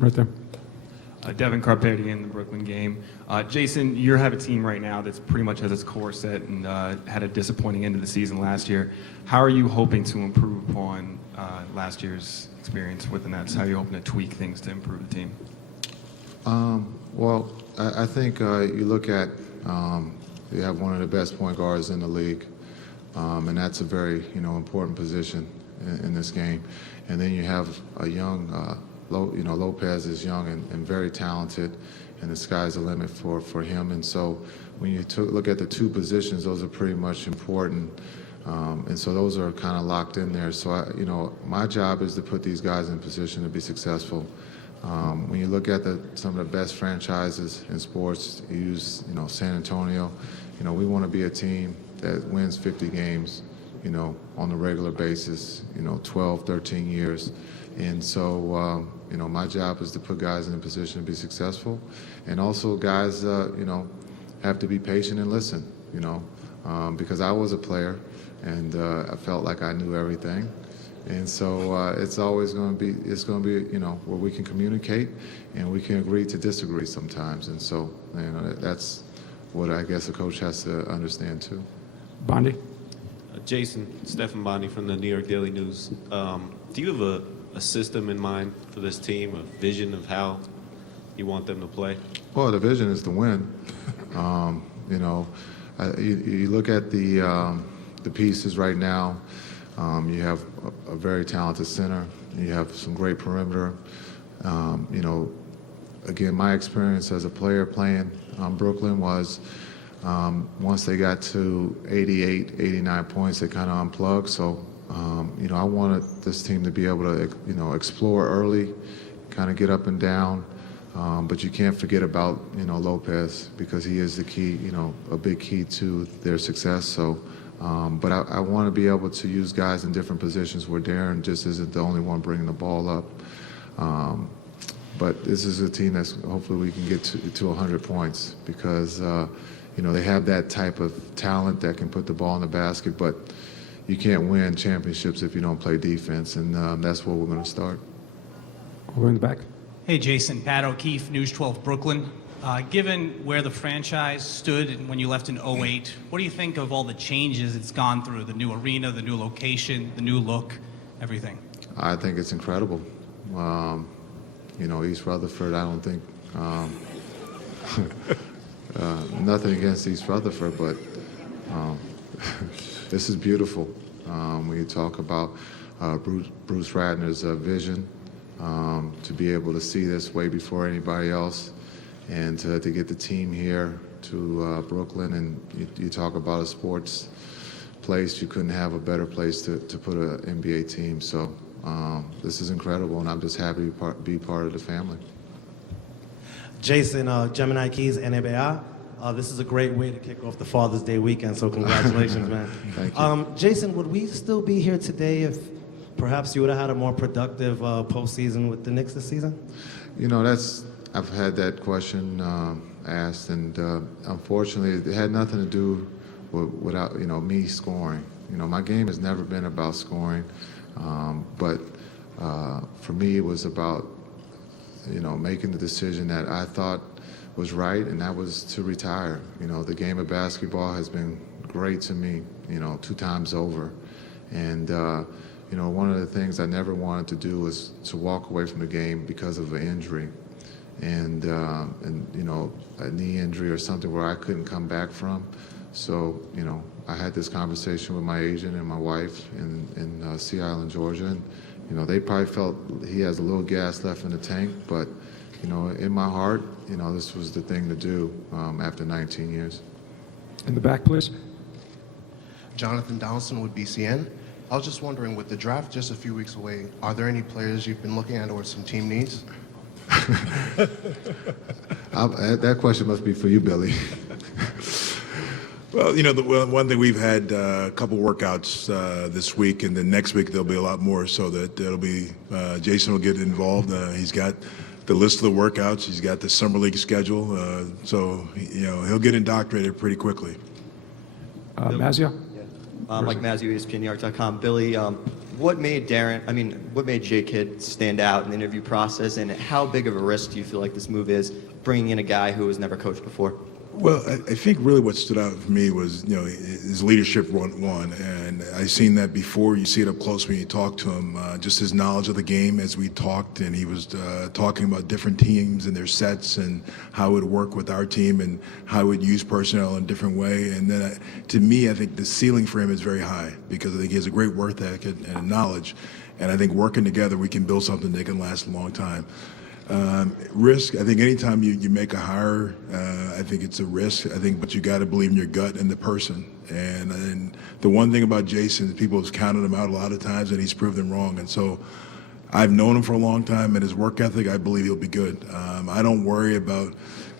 Right there. Devin Carpetti, the Brooklyn game. Jason, you have a team right now that's pretty much has its core set and had a disappointing end of the season last year. How are you hoping to improve upon last year's experience with the Nets? How are you hoping to tweak things to improve the team? Well, I think you look at you have one of the best point guards in the league, and that's a very important position in this game. And then you have a young Lopez is young and very talented, and the sky's the limit for him. And so when you look at the two positions, those are pretty much important. And so those are kind of locked in there. So my job is to put these guys in position to be successful. When you look at some of the best franchises in sports, you use San Antonio. We want to be a team that wins 50 games, on a regular basis, 12, 13 years. And so, my job is to put guys in a position to be successful. And also guys, have to be patient and listen, because I was a player and I felt like I knew everything. And so it's always going to be, where we can communicate and we can agree to disagree sometimes. And so, that's what I guess a coach has to understand too. Bondi? Jason, Stephen Bondi from the New York Daily News. Do you have a system in mind for this team, a vision of how you want them to play? Well, the vision is to win. You look at the pieces right now. You have a very talented center. You have some great perimeter. Again, my experience as a player playing Brooklyn was once they got to 88, 89 points, they kind of unplugged. So, I wanted this team to be able to, explore early, kind of get up and down. But you can't forget about, Lopez, because he is the key, a big key to their success. So, but I want to be able to use guys in different positions where Darren just isn't the only one bringing the ball up. But this is a team that's hopefully we can get to 100 points because, they have that type of talent that can put the ball in the basket, but you can't win championships if you don't play defense, and that's where we're going to start. Over in the back. Hey, Jason. Pat O'Keefe, News 12 Brooklyn. Given where the franchise stood when you left in 2008, what do you think of all the changes it's gone through? The new arena, the new location, the new look, everything? I think it's incredible. East Rutherford, I don't think, nothing against East Rutherford, but this is beautiful. When you talk about Bruce Ratner's vision, to be able to see this way before anybody else, and to get the team here to Brooklyn, and you talk about a sports place, you couldn't have a better place to put an NBA team. So this is incredible, and I'm just happy to be part of the family. Jason, Gemini Keys, NBA. This is a great way to kick off the Father's Day weekend, so congratulations, man. Thank you. Jason, would we still be here today if perhaps you would have had a more productive postseason with the Knicks this season? I've had that question asked, and unfortunately, it had nothing to do without me scoring. My game has never been about scoring, but for me, it was about making the decision that I thought was right, and that was to retire. The game of basketball has been great to me, 2 times over, and one of the things I never wanted to do was to walk away from the game because of an injury. And a knee injury or something where I couldn't come back from. So, I had this conversation with my agent and my wife in Sea Island, Georgia, and, they probably felt he has a little gas left in the tank, but, in my heart, this was the thing to do after 19 years. In the back, please. Jonathan Donaldson with BCN. I was just wondering, with the draft just a few weeks away, are there any players you've been looking at or some team needs? That question must be for you, Billy. Well, the one thing, we've had a couple workouts this week, and then next week there'll be a lot more, so that it'll be, Jason will get involved. He's got the list of the workouts. He's got the summer league schedule. So, he'll get indoctrinated pretty quickly. Mazio? Mike Mazzio, ESPN, New York.com. Billy, what made Jay Kidd stand out in the interview process, and how big of a risk do you feel like this move is, bringing in a guy who was never coached before? Well, I think really what stood out for me was, his leadership one, and I seen that before. You see it up close when you talk to him. Just his knowledge of the game as we talked, and he was talking about different teams and their sets and how it would work with our team and how it would use personnel in a different way. And then, to me, I think the ceiling for him is very high because I think he has a great work ethic and knowledge, and I think working together we can build something that can last a long time. Risk, I think anytime you make a hire, I think it's a risk. But you got to believe in your gut and the person. And the one thing about Jason is people have counted him out a lot of times, and he's proved them wrong. And so I've known him for a long time, and his work ethic, I believe he'll be good. I don't worry about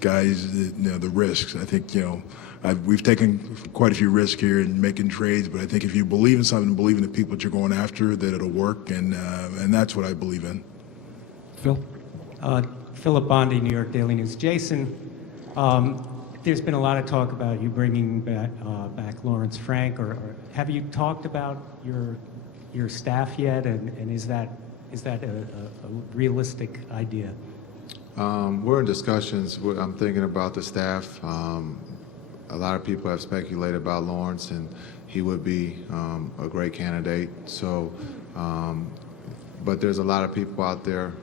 guys, the risks. I think, we've taken quite a few risks here in making trades, but I think if you believe in something and believe in the people that you're going after, that it'll work, and that's what I believe in. Phil? Philip Bondi, New York Daily News. Jason, there's been a lot of talk about you bringing back Lawrence Frank, or have you talked about your staff yet, and is that a realistic idea? We're in discussions. I'm thinking about the staff. A lot of people have speculated about Lawrence, and he would be a great candidate. So, but there's a lot of people out there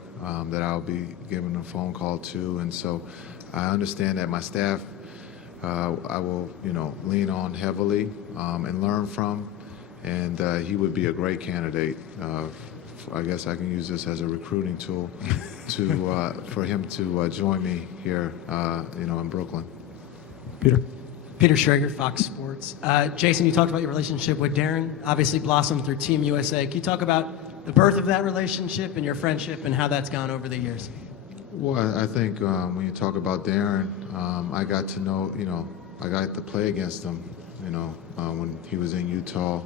that I'll be giving a phone call to, and so I understand that my staff I will lean on heavily and learn from, and he would be a great candidate. I guess I can use this as a recruiting tool to for him to join me here in Brooklyn. Peter? Peter Schrager, Fox Sports. Jason, you talked about your relationship with Darren, obviously blossomed through Team USA. Can you talk about the birth of that relationship and your friendship and how that's gone over the years? Well, I think when you talk about Darren, I got to know, I got to play against him, when he was in Utah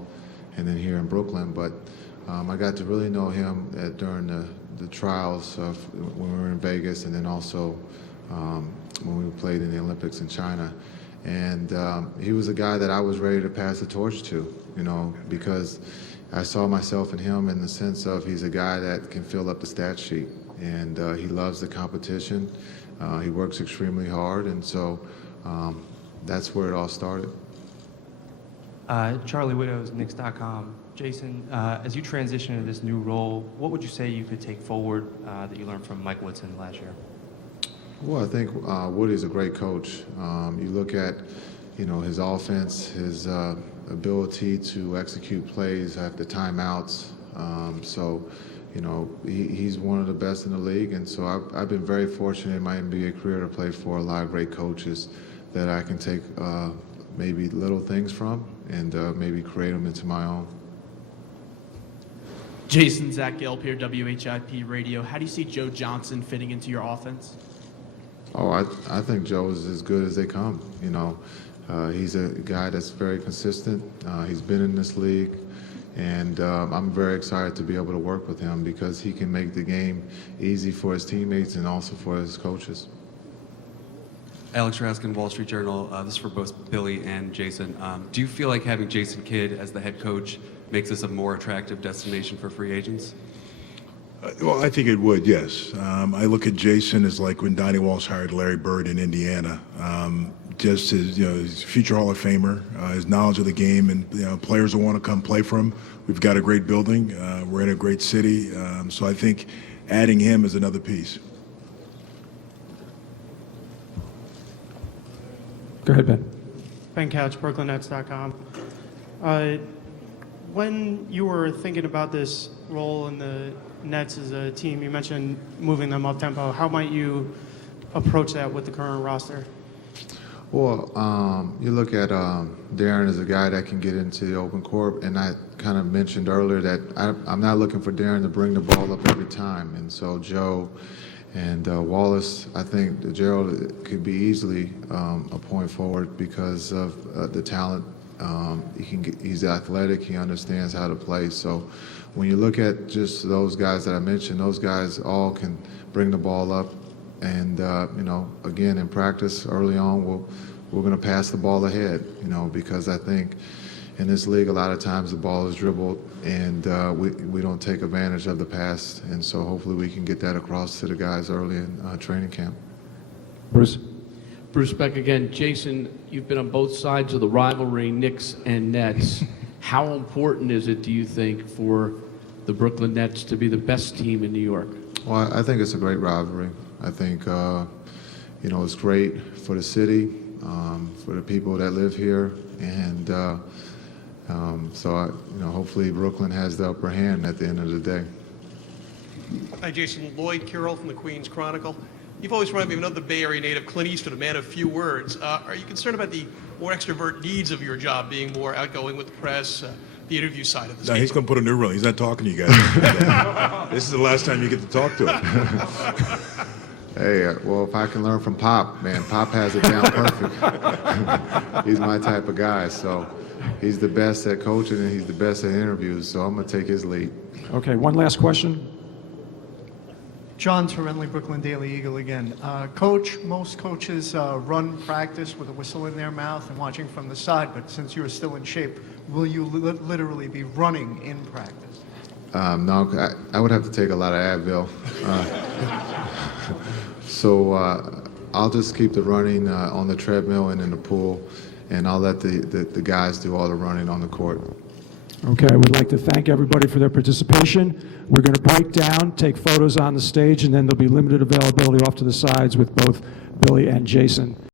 and then here in Brooklyn. But I got to really know him during the trials of when we were in Vegas, and then also when we played in the Olympics in China. And he was a guy that I was ready to pass the torch to, because I saw myself in him in the sense of he's a guy that can fill up the stat sheet, and he loves the competition. He works extremely hard, and so that's where it all started. Charlie Widows, Knicks.com. Jason, as you transition into this new role, what would you say you could take forward that you learned from Mike Woodson last year? Well, I think Woody's a great coach. You look at, his offense, his ability to execute plays after timeouts. He's one of the best in the league, and so I've been very fortunate in my NBA career to play for a lot of great coaches that I can take maybe little things from and maybe create them into my own. Jason, Zach Gelb, WHIP Radio. How do you see Joe Johnson fitting into your offense? Oh, I think Joe is as good as they come. He's a guy that's very consistent. He's been in this league, and I'm very excited to be able to work with him because he can make the game easy for his teammates and also for his coaches. Alex Raskin, Wall Street Journal. This is for both Billy and Jason. Do you feel like having Jason Kidd as the head coach makes this a more attractive destination for free agents? Well, I think it would, yes. I look at Jason as like when Donnie Walsh hired Larry Bird in Indiana. Just his, his future Hall of Famer, his knowledge of the game, and players will want to come play for him. We've got a great building. We're in a great city. So I think adding him is another piece. Go ahead, Ben. Ben Couch, BrooklynNets.com. When you were thinking about this role in the Nets as a team, you mentioned moving them up tempo. How might you approach that with the current roster? Well, you look at Darren as a guy that can get into the open court, and I kind of mentioned earlier that I'm not looking for Darren to bring the ball up every time, and so Joe and Wallace, I think Gerald could be easily a point forward because of the talent. He's athletic, he understands how to play, so when you look at just those guys that I mentioned, those guys all can bring the ball up. And, again, in practice early on, we're going to pass the ball ahead, because I think, in this league, a lot of times the ball is dribbled, and we don't take advantage of the pass. And so hopefully we can get that across to the guys early in training camp. Bruce. Bruce Beck again. Jason, you've been on both sides of the rivalry, Knicks and Nets. How important is it, do you think, for the Brooklyn Nets to be the best team in New York? Well, I think it's a great rivalry. I think, it's great for the city, for the people that live here, and hopefully Brooklyn has the upper hand at the end of the day. Hi, Jason. Lloyd Carroll from the Queens Chronicle. You've always reminded me of another Bay Area native, Clint Eastwood, a man of few words. Are you concerned about the more extrovert needs of your job, being more outgoing with the press, the interview side of this? No, he's going to put a new rule. He's not talking to you guys. This is the last time you get to talk to him. Hey, well, if I can learn from Pop, man, Pop has it down perfect. He's my type of guy, so he's the best at coaching and he's the best at interviews, so I'm going to take his lead. Okay, one last question. John Torrenley, Brooklyn Daily Eagle again. Coach, most coaches run practice with a whistle in their mouth and watching from the side, but since you're still in shape, will you literally be running in practice? No, I would have to take a lot of Advil. So I'll just keep the running on the treadmill and in the pool, and I'll let the guys do all the running on the court. Okay, I would like to thank everybody for their participation. We're going to break down, take photos on the stage, and then there'll be limited availability off to the sides with both Billy and Jason.